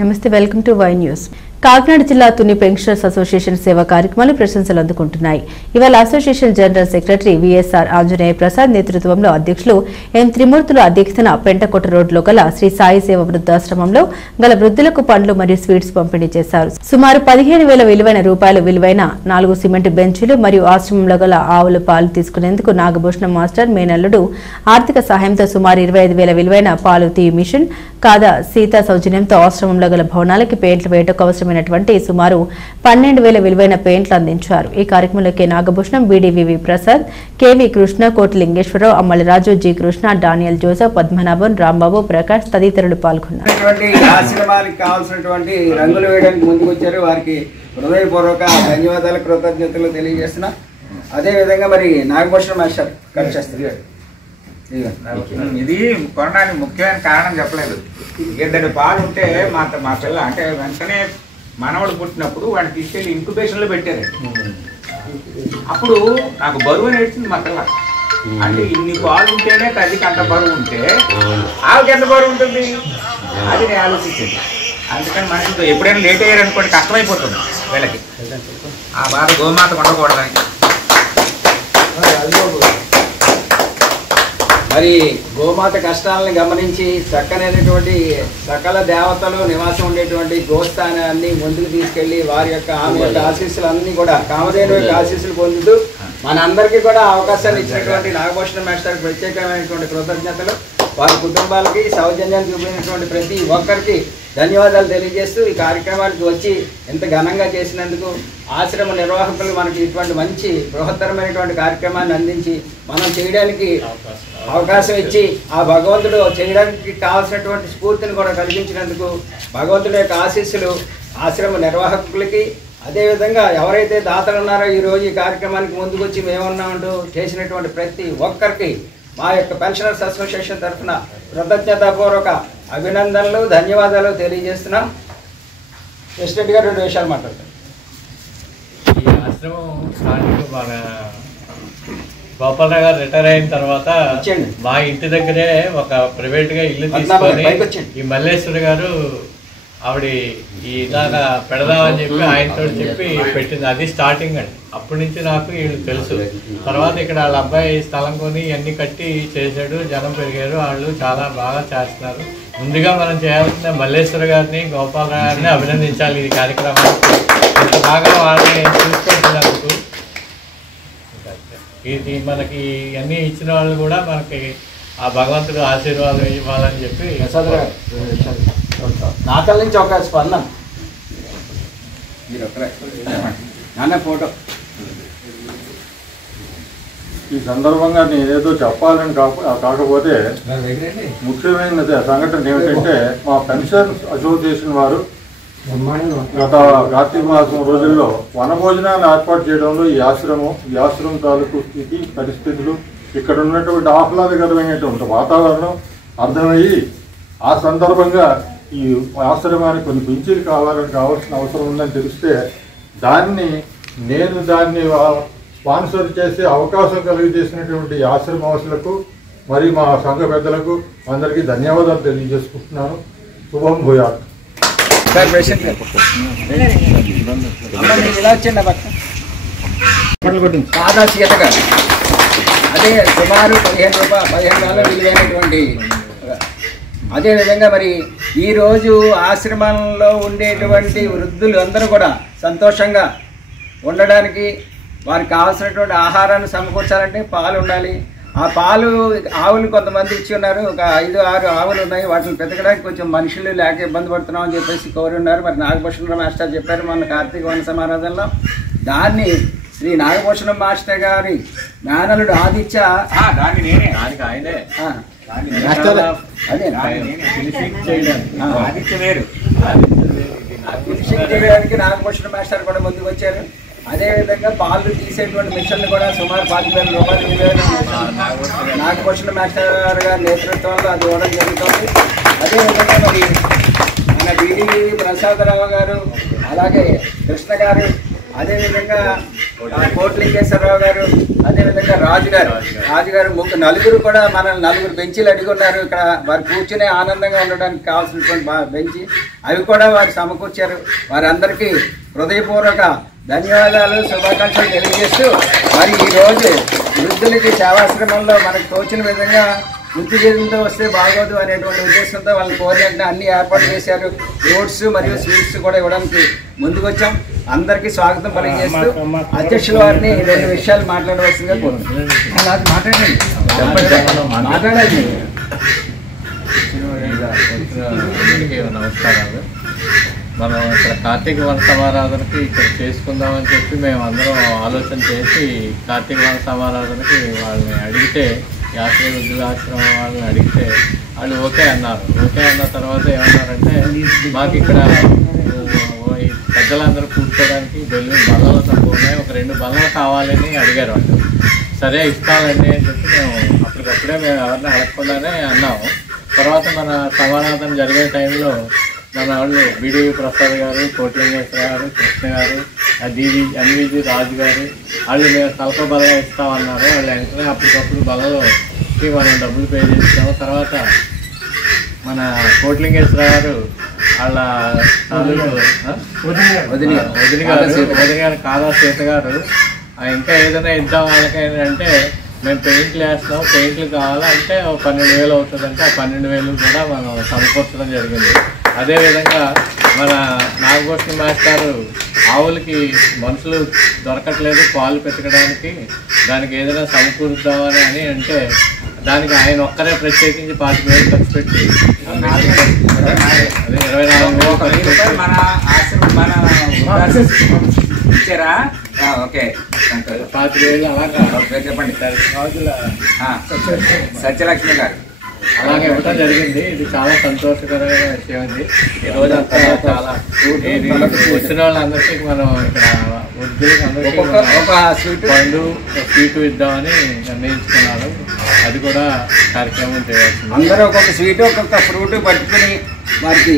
నమస్తే, welcome to Y news. Kakinada జిల్లా Tuni pensioners association సేవా కార్యక్రమాలు ప్రశంసలు అందుకుంటున్నాయి. ఇవాళ association general secretary VSR Anjaneya Prasad నేతృత్వంలో అధ్యక్షులు ఎం త్రిమూర్తుల అధ్యక్షతన పెంటకోట రోడ్లో గల శ్రీ సాయి సేవ వృద్ధాశ్రమంలో గల వృద్ధులకు పండ్లు మరియు స్వీట్స్ పంపిణీ చేశారు. సుమారు 15,000 విలువైన రూపాయలు విలువైన 4 సిమెంట్ బెంచీలు మరియు ఆశ్రమంలో గల ఆవుల పాలు తీసుకునేందుకు నాగభూషణం మాస్టర్ మేనల్లుడు ఆర్థిక సహాయంతో సుమారు 25,000 విలువైన పాలు తీయు మిషన్ కాదా సీతా సౌజన్యంతో ఆశ్రమంలో గల భవనాలకి పెయింట్లు వేయటకు అవసరమైనటువంటి సుమారు 12,000 విలువైన పెయింట్లు అందించారు. ఈ కార్యక్రమంలో K Nagabhushanam, BDVV Prasad, KV Krishna, Koti Lingeswararao, Ammali Raju, G Krishna, Daniel Joseph, Padmanabhan, Rambabu, Prakash తదితరులు పాల్గొన్నారు. రంగులు వేయడానికి ముందుకొచ్చారు. వారికి హృదయపూర్వక ధన్యవాదాలు, కృతజ్ఞతలు తెలియజేస్తున్నా. అదేవిధంగా మరి నాగభూషణం మాస్టర్ కట్ చేస్తారు. ఇది కొనడానికి ముఖ్యమైన కారణం చెప్పలేదు. 2 పాలు ఉంటే మా పిల్ల అంటే వెంటనే మనవడు పుట్టినప్పుడు వాడిని తీసుకెళ్ళి ఇంక్యుబేషన్లో పెట్టారు. అప్పుడు నాకు బరువు నేర్చింది మా పిల్ల. అంటే ఇన్ని పాలు ఉంటేనే తల్లికి అంత బరువు ఉంటే ఆవికి ఎంత బరువు ఉంటుంది అది నేను ఆలోచించింది. అందుకని మనకి ఎప్పుడైనా లేట్ అయ్యారనుకోండి కష్టమైపోతుంది వీళ్ళకి. ఆ బాధ గోమాత ఉండకూడదని మరి గోమాత కష్టాలను గమనించి చక్కనైనటువంటి సకల దేవతలు నివాసం ఉండేటువంటి గోస్థానాన్ని ముందుకు తీసుకెళ్లి వారి యొక్క ఆమె యొక్క ఆశీస్సులు అన్ని కూడా కామధేను యొక్క ఆశీస్సులు పొందుతూ మనందరికీ కూడా అవకాశాన్ని ఇచ్చినటువంటి నాగభూషణం మాస్టర్ ప్రత్యేకమైనటువంటి కృతజ్ఞతలు. వారి కుటుంబాలకి సౌజన్యాన్ని చూపినటువంటి ప్రతి ఒక్కరికి ధన్యవాదాలు తెలియజేస్తూ ఈ కార్యక్రమానికి వచ్చి ఎంత ఘనంగా చేసినందుకు ఆశ్రమ నిర్వాహకులు మనకి ఇటువంటి మంచి బృహత్తరమైనటువంటి కార్యక్రమాన్ని అందించి మనం చేయడానికి అవకాశం ఇచ్చి ఆ భగవంతుడు చేయడానికి కావాల్సినటువంటి స్ఫూర్తిని కూడా కలిగించినందుకు భగవంతుడి యొక్క ఆశీస్సులు ఆశ్రమ నిర్వాహకులకి, అదేవిధంగా ఎవరైతే దాతలు ఉన్నారో ఈరోజు ఈ కార్యక్రమానికి ముందుకు వచ్చి మేమున్నామంటూ చేసినటువంటి ప్రతి ఒక్కరికి మా యొక్క పెన్షనర్స్ అసోసియేషన్ తరఫున కృతజ్ఞతాపూర్వక అభినందనలు, ధన్యవాదాలు తెలియజేస్తున్నాం. ప్రెసిడెంట్ గారు 2 విషయాలు మాట్లాడతారు. ఈ ఆశ్రమం స్టార్టింగ్ మన గోపాలరావు గారు రిటైర్ అయిన తర్వాత మా ఇంటి దగ్గరే ఒక ప్రైవేట్గా ఇల్లు తీసుకొని ఈ మల్లేశ్వరి గారు ఆవిడ ఇలాగా పెడదామని చెప్పి ఆయనతో చెప్పి పెట్టింది. అది స్టార్టింగ్ అండి. అప్పటి నుంచి నాకు వీళ్ళు తెలుసు. తర్వాత ఇక్కడ వాళ్ళ అబ్బాయి స్థలం కొని ఇవన్నీ కట్టి చేశాడు. జనం పెరిగారు, వాళ్ళు చాలా బాగా చేస్తున్నారు. ముందుగా మనం చేయాల్సిన మల్లేశ్వర గారిని, గోపాలరావు గారిని అభినందించాలి. ఈ కార్యక్రమాన్ని ఇంత బాగా వాళ్ళని చూసుకుంటున్నందుకు. ఇది మనకి ఇవన్నీ ఇచ్చిన వాళ్ళు కూడా మనకి ఆ భగవంతుడు ఆశీర్వాదం ఇవ్వాలని చెప్పి నాకల నుంచి ఒక స్పందన నాన్న ఫోటో. ఈ సందర్భంగా నేను ఏదో చెప్పాలని కాకపోతే ముఖ్యమైన సంఘటన ఏమిటంటే మా పెన్షన్ అసోసియేషన్ వారు గత కార్తీక మాసం రోజుల్లో వనభోజనాన్ని ఏర్పాటు చేయడంలో ఈ ఆశ్రమం తాలూకు స్థితి పరిస్థితులు, ఇక్కడ ఉన్నటువంటి ఆహ్లాదకరమైనటువంటి వాతావరణం అర్థమయ్యి ఆ సందర్భంగా ఈ ఆశ్రమానికి కొన్ని బెంచీలు కావాల్సిన అవసరం ఉందని తెలిస్తే దాన్ని స్పాన్సర్ చేసే అవకాశం కలిగజేసినటువంటి ఆశ్రమవాసులకు మరియు మా సంఘ పెద్దలకు అందరికీ ధన్యవాదాలు తెలియజేసుకుంటున్నాను. శుభం భూయాత్. అదే సుమారు 15,000 విలువైనటువంటి. అదేవిధంగా మరి ఈరోజు ఆశ్రమంలో ఉండేటువంటి వృద్ధులు అందరూ కూడా సంతోషంగా ఉండడానికి వారికి కావాల్సినటువంటి ఆహారాన్ని సమకూర్చాలంటే పాలు ఉండాలి. ఆ పాలు ఆవులు కొంతమంది ఇచ్చి ఉన్నారు. ఒక 5-6 ఆవులు ఉన్నాయి. వాటిని పెతకడానికి కొంచెం మనుషులు లేక ఇబ్బంది పడుతున్నాం అని చెప్పేసి కోరి ఉన్నారు. మరి నాగభూషణం మాస్టర్ చెప్పారు మన కార్తీక వన సమారాధనలో. దాన్ని శ్రీ నాగభూషణం మాస్టర్ గారి మేనలుడు ఆదిత్య చేయడానికి నాగభూషణం మాస్టర్ కూడా ముందుకు వచ్చారు. అదేవిధంగా పాలు తీసేటువంటి మిషన్లు కూడా సుమారు 15,000 రూపాయలు విలువైన నాగభూషణం మాస్టర్ గారి నేతృత్వంలో అది ఇవ్వడం జరుగుతుంది. అదేవిధంగా మరి మన బీడీవీ ప్రసాదరావు గారు, అలాగే కృష్ణ గారు, అదేవిధంగా కోట్లింగేశ్వరరావు గారు, అదేవిధంగా రాజుగారు నలుగురు కూడా మనల్ని 4 బెంచీలు అడిగి ఉన్నారు. ఇక్కడ వారు కూర్చునే ఆనందంగా ఉండడానికి కావాల్సినటువంటి బెంచి అవి కూడా వారు సమకూర్చారు. వారందరికీ హృదయపూర్వక ధన్యవాదాలు, శుభాకాంక్షలు తెలియజేస్తూ మరి ఈరోజు వృద్ధులకి సేవాశ్రమంలో మనకు తోచిన విధంగా వృత్తి జీవితంతో వస్తే బాగోదు అనేటువంటి ఉద్దేశంతో వాళ్ళు కోరినట్టు అన్ని ఏర్పాటు చేశారు. ఫ్రూట్స్ మరియు స్వీట్స్ కూడా ఇవ్వడానికి ముందుకొచ్చాం. అందరికీ స్వాగతం పలికేస్తూ అధ్యక్షుల వారిని 2 విషయాలు మాట్లాడవలసిందిగా కోరుతున్నాను. మాట్లాడాలి. నమస్కారాలు. మనం ఇక్కడ కార్తీక వన సమారాధనకి ఇక్కడ చేసుకుందామని చెప్పి మేము అందరం ఆలోచన చేసి కార్తీక వన సమారాధనకి వాళ్ళని అడిగితే, యాత్ర వృద్ధులాశ్రమం వాళ్ళని అడిగితే వాళ్ళు ఓకే అన్నారు. ఓకే అన్న తర్వాత ఏమన్నారంటే, మాకు ఇక్కడ పెద్దలందరూ కూర్చోడానికి బల్లలు తక్కువ ఉన్నాయి, ఒక 2 బల్లలు కావాలని అడిగారు వాళ్ళు. సరే ఇస్తానండి అని చెప్పి మేము అప్పటికప్పుడే ఎవరిని అడగకుండానే అన్నాము. తర్వాత మన సమారాధన జరిగే టైంలో మన వాళ్ళు బీడీవీ ప్రసాద్ గారు, కోట్లింగేశ్వర గారు, కృష్ణ గారు, ఎన్విజి రాజు గారు వాళ్ళు మేము తలక బలగా ఇస్తామన్నారు. వాళ్ళు వెంటనే అప్పటికప్పుడు బలలోకి మనం డబ్బులు పే చేస్తాము. తర్వాత మన కోట్లింగేశ్వర గారు వాళ్ళ వదిన గారు కాదా సీత గారు ఇంకా ఏదైనా ఇద్దాం వాళ్ళకైనా అంటే, మేము పెయింట్లు వేస్తాం, పెయింట్లు కావాలంటే 12,000 అవుతుందంటే ఆ 12,000 కూడా మనం సమకూర్చడం జరిగింది. అదేవిధంగా మన నాగభూషణ మాస్టారు ఆవులకి మనుషులు దొరకట్లేదు పాలు పెతకడానికి, దానికి ఏదైనా సమకూరుద్దామని అని అంటే దానికి ఆయన ఒక్కరే ప్రత్యేకించి 25,000 ఖర్చు పెట్టి 25,000 అలాగా చెప్పండి. సత్యలక్ష్మి గారు అలాగే ఇవ్వడం జరిగింది. ఇది చాలా సంతోషకరమైన విషయం. ఇది ఈరోజు అంతా చాలా వచ్చిన వాళ్ళందరికీ మనం ఇక్కడ వృద్ధులకి అందరికీ పండు స్వీట్ ఇద్దామని నిర్ణయించుకున్నాను. అది కూడా కార్యక్రమం చేయాల్సింది. అందరూ ఒక్కొక్క స్వీట్ ఒక్కొక్క ఫ్రూట్ పట్టుకుని వారికి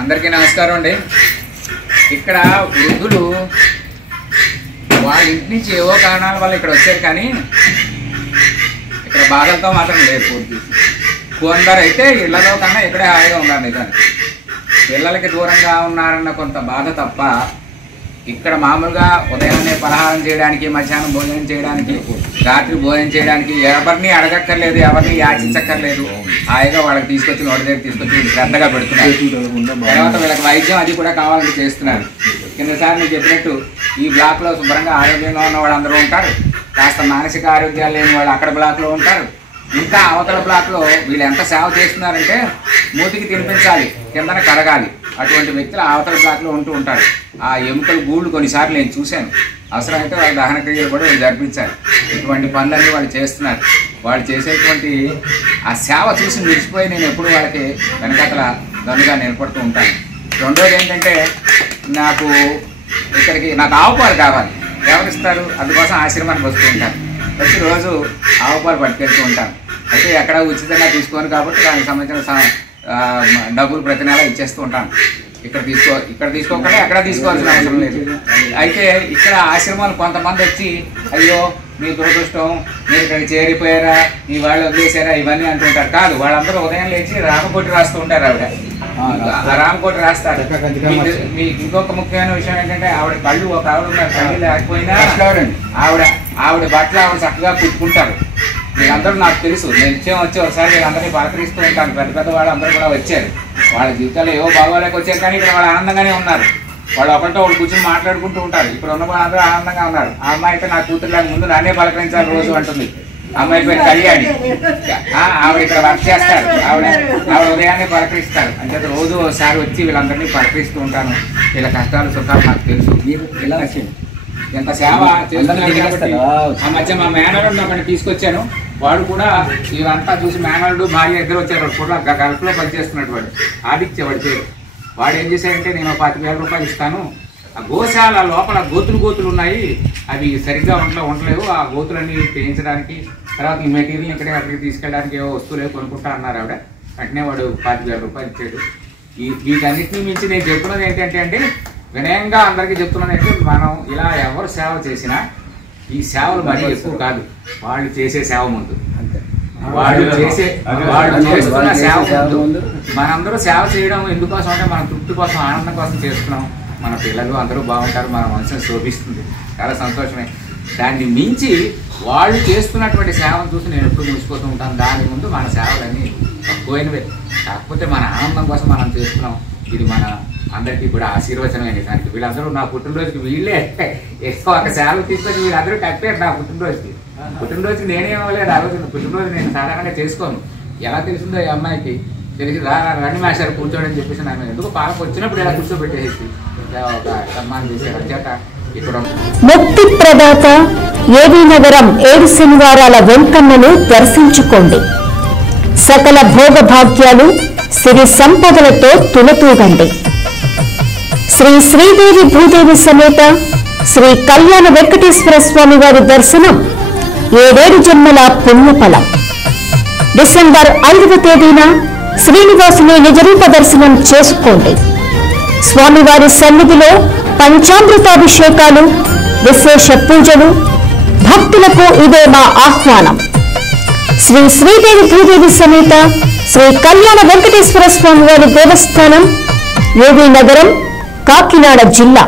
అందరికీ నమస్కారం అండి. ఇక్కడ వృద్ధులు వాళ్ళ ఇంటి నుంచి ఏవో కారణాల వల్ల ఇక్కడ వచ్చారు, కానీ ఇక్కడ బాధలతో మాత్రం లేదు. పూర్తి కొందరు అయితే ఇళ్లలో కన్నా ఇక్కడే హాయిగా ఉన్నారు. నిజానికి పిల్లలకి దూరంగా ఉన్నారన్న కొంత బాధ తప్ప ఇక్కడ మామూలుగా ఉదయాన్నే పలహారం చేయడానికి, మధ్యాహ్నం భోజనం చేయడానికి, రాత్రి భోజనం చేయడానికి ఎవరిని అడగక్కర్లేదు, ఎవరిని యాచించక్కర్లేదు. హాయిగా వాళ్ళకి తీసుకొచ్చి నోటి దగ్గర తీసుకొచ్చి శ్రద్ధగా పెడుతున్నారు. తర్వాత వీళ్ళకి వైద్యం అది కూడా కావాలని చేస్తున్నారు. కిందసారి నేను చెప్పినట్టు ఈ బ్లాక్లో శుభ్రంగా ఆరోగ్యంగా ఉన్న వాళ్ళు అందరూ ఉంటారు, కాస్త మానసిక ఆరోగ్యాలు లేని వాళ్ళు అక్కడ బ్లాక్లో ఉంటారు. ఇంకా అవతల బ్లాక్లో వీళ్ళు ఎంత సేవ చేస్తున్నారంటే మూతికి తినిపించాలి, కిందన కడగాలి. అటువంటి వ్యక్తులు అవతల బ్లాక్లో ఉంటూ ఉంటారు. ఆ ఎముకల గూళ్ళు కొన్నిసార్లు నేను చూశాను. అవసరమైతే వాళ్ళ దహన క్రియలు కూడా జరిపించాలి. ఇటువంటి పనులన్నీ వాళ్ళు చేస్తున్నారు. వాళ్ళు చేసేటువంటి ఆ సేవ చూసి నిలిచిపోయి నేను ఎప్పుడు వాళ్ళకి వెనకతల దన్నుగా నిలబడుతూ ఉంటాను. రెండోది ఏంటంటే, నాకు ఆవు పాలు కావాలి. ఎవరిస్తారు? అందుకోసం ఆశ్రమానికి వస్తూ ఉంటాను. వచ్చి రోజు ఆవు పాలు పట్టుకెళ్తూ ఉంటాను. అయితే ఎక్కడ ఉచితంగా తీసుకోను కాబట్టి దానికి సంబంధించిన డబ్బులు ప్రతి నెల ఇచ్చేస్తూ ఉంటాను. ఇక్కడ తీసుకోకుండా ఎక్కడ తీసుకోవాల్సిన అవసరం లేదు. అయితే ఇక్కడ ఆశ్రమాలు కొంతమంది వచ్చి, అయ్యో మీ దురదృష్టం, మీరు ఇక్కడ చేరిపోయారా, మీ వాళ్ళు వదిలేసారా, ఇవన్నీ అంటుంటారు. కాదు, వాళ్ళందరూ ఉదయం లేచి రామకోటి రాస్తూ ఉంటారు. ఆవిడ రామకోటి రాస్తారు. మీకు ఇంకొక ముఖ్యమైన విషయం ఏంటంటే, ఆవిడ కళ్ళు ఒక ఆవిడ ఉన్నారు, కళ్ళు లేకపోయినా ఆవిడ బట్టలు ఆవిడ చక్కగా కుట్టుకుంటారు. వీళ్ళందరూ నాకు తెలుసు. నేను వచ్చి ఒకసారి వీళ్ళందరినీ పలకరిస్తూ ఉంటాను. పెద్ద వాళ్ళు అందరూ కూడా వచ్చారు. వాళ్ళ జీవితాలు ఏవో బాగోలేక వచ్చారు, కానీ ఇక్కడ వాళ్ళు ఆనందంగానే ఉన్నారు. వాళ్ళు ఒకరితో వాళ్ళు కూర్చొని మాట్లాడుకుంటూ ఉంటారు. ఇక్కడ ఉన్న వాళ్ళందరూ ఆనందంగా ఉన్నారు. ఆ అమ్మాయి అయితే నా కూతురులాగా ముందు నన్నే పలకరించాలి రోజు అంటుంది. అమ్మాయి పేరు కళ్యాణి. ఆవిడ ఇక్కడ వర్క్ చేస్తారు. ఆవిడ ఉదయాన్నే పలకరిస్తారు. అంటే రోజు ఒకసారి వచ్చి వీళ్ళందరినీ పలకరిస్తూ ఉంటాను. వీళ్ళ కష్టాలు సుఖాలు నాకు తెలుసు. ఎంత సేవ చేస్తున్నారు. ఆ మధ్య మా మేనల్లుడు అక్కడ తీసుకొచ్చాను. వాడు కూడా ఇవంతా చూసి మేనల్లుడు భార్య ఇద్దరు వచ్చారు. కూడా గల్ఫ్లో పనిచేస్తున్నాడు. వాడు ఆదిత్య వాడి పేరు. వాడు ఏం చేశాడంటే, నేను 25,000 రూపాయలు ఇస్తాను, ఆ గోశాల లోపల గోతులు ఉన్నాయి, అవి సరిగ్గా ఉండలేవు, ఆ గోతులన్నీ చేయించడానికి, తర్వాత ఈ మెటీరియల్ ఇక్కడే అక్కడికి తీసుకెళ్ళడానికి ఏవో వస్తువులు కొనుక్కుంటా అన్నారు ఆవిడ. వెంటనే వాడు 25,000 రూపాయలు ఇచ్చాడు. వీటన్నిటిని మించి నేను చెప్తున్నది ఏంటంటే అండి, వినయంగా అందరికీ చెప్తున్నది ఏంటంటే, మనం ఇలా ఎవరు సేవ చేసినా ఈ సేవలు మరీ ఎక్కువ కాదు, వాళ్ళు చేసే సేవ ముందు, వాళ్ళు చేస్తున్న సేవ ముందు. మనందరూ సేవ చేయడం ఎందుకోసం అంటే మన తృప్తి కోసం, ఆనందం కోసం చేస్తున్నాం. మన పిల్లలు అందరూ బాగుంటారు, మన మనసుని శోభిస్తుంది, చాలా సంతోషమే. దాన్ని మించి వాళ్ళు చేస్తున్నటువంటి సేవను చూసి నేను ఎప్పుడు ముగిసిపోతూ ఉంటాను. దాని ముందు మన సేవలన్నీ తక్కువైనవే. కాకపోతే మన ఆనందం కోసం మనం చేస్తున్నాం. ఇది మన అందరికీ కూడా ఆశీర్వచనమే. దానికి వీళ్ళందరూ నా పుట్టినరోజుకి వీళ్ళే ఒక సేవలు తీసుకొని వీళ్ళందరూ కట్టారు నా పుట్టినరోజుకి నేనేం ఇవ్వలేదు. ఆ రోజు పుట్టినరోజు నేను సాధారణంగా చేసుకోను. ఎలా తెలిసిందో ఈ అమ్మాయికి తెలిసి రండి మాస్టర్ కూర్చోడని చెప్పేసి నన్ను ఎందుకు పాలకు వచ్చినప్పుడు ఇలా కూర్చోబెట్టేసి ఒక సన్మానం చేశారు. వచ్చాక ఇక్కడ ముక్తి ప్రదాత ఏవీ నగరం 7 శనివారాల వెంకన్నను దర్శించుకోండి. సకల భోగభాగ్యాలు సిరి సంపదలతో తులతూగండి. శ్రీ శ్రీదేవి భూదేవి సమేత శ్రీ కళ్యాణ వెంకటేశ్వర స్వామి వారి దర్శనం 7 జన్మల పుణ్యఫలం. డిసెంబర్ 5వ తేదీన శ్రీనివాసుని నిజరూప దర్శనం చేసుకోండి. స్వామివారి సన్నిధిలో పంచామృతాభిషేకాలు, విశేష పూజలు, భక్తులకు ఇదే మా ఆహ్వానం. శ్రీ శ్రీదేవి భూదేవి సమేత శ్రీ కళ్యాణ వెంకటేశ్వర స్వామి వారి దేవస్థానం, ఏవీ నగరం, కాకినాడ జిల్లా.